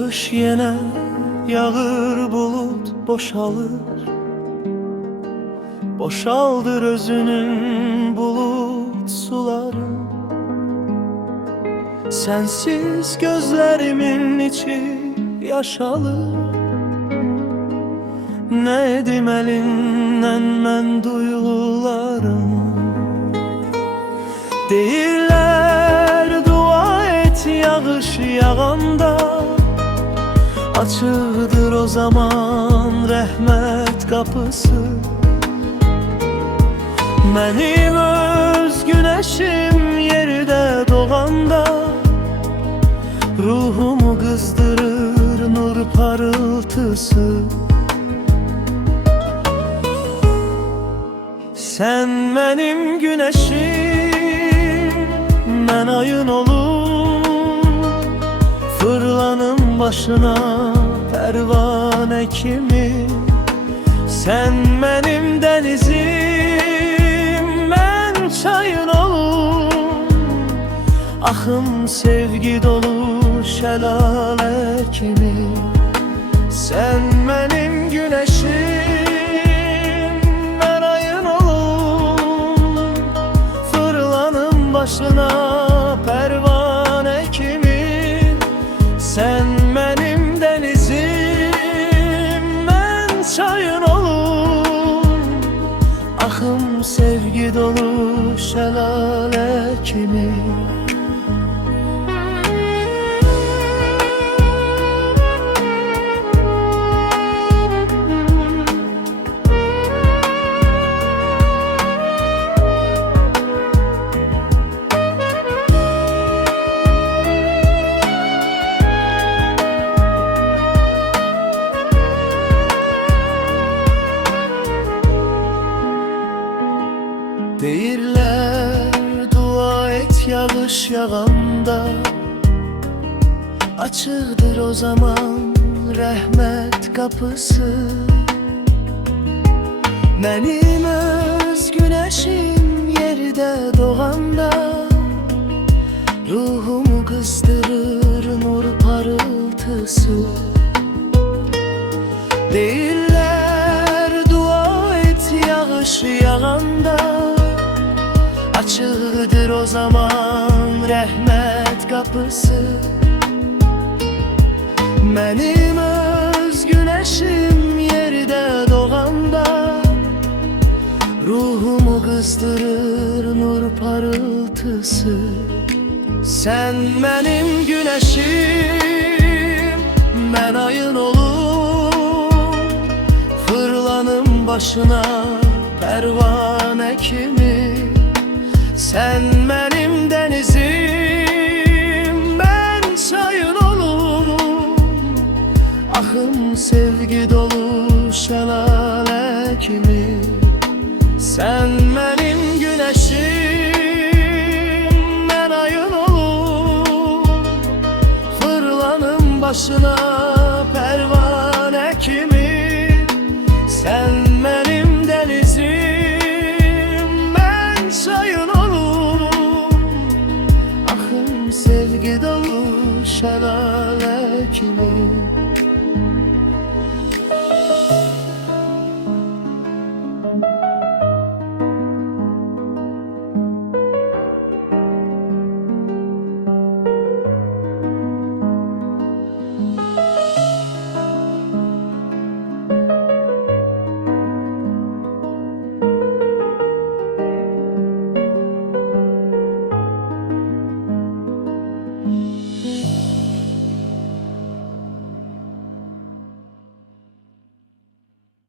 Yağış yine yağır, bulut boşalır. Boşaldır özünün bulut suları. Sensiz gözlerimin içi yaşalır. Ne edim elinden mən duygularım. Deyirlər dua et yağış yağanda, açıqdır o zaman rəhmət qapısı. Mənim öz günəşim yerdə doğanda, ruhumu qızdırır nur parıltısı. Sen mənim günəşim, mən ayın olum. Fırlanım başına pervane kimi. Sen mənim dənizim, mən çayın olum. Axım sevgi dolu şəlalə kimi. Sen mənim günəşim, mən ayın olum. Fırlanım başına pervane kimi. Sen mənim dənizim, mən çayın olum. Axım sevgi dolu şəlalə kimi. Deyirlər dua et yağış yağanda, açıqdır o zaman rəhmət qapısı. Mənim öz günəşim yerdə doğanda, ruhumu qızdırır nur parıltısı. Deyirlər dua et yağış yağanda, açıqdır o zaman rəhmət qapısı. Mənim öz günəşim yerdə doğanda, ruhumu qızdırır nur parıltısı. Sen mənim günəşim, mən ayın olum. Fırlanım başına pervane kimi. Sen mənim dənizim, mən çayın olum. Axım sevgi dolu şəlalə kimi. Sen mənim günəşim, mən ayın olum. Fırlanım başına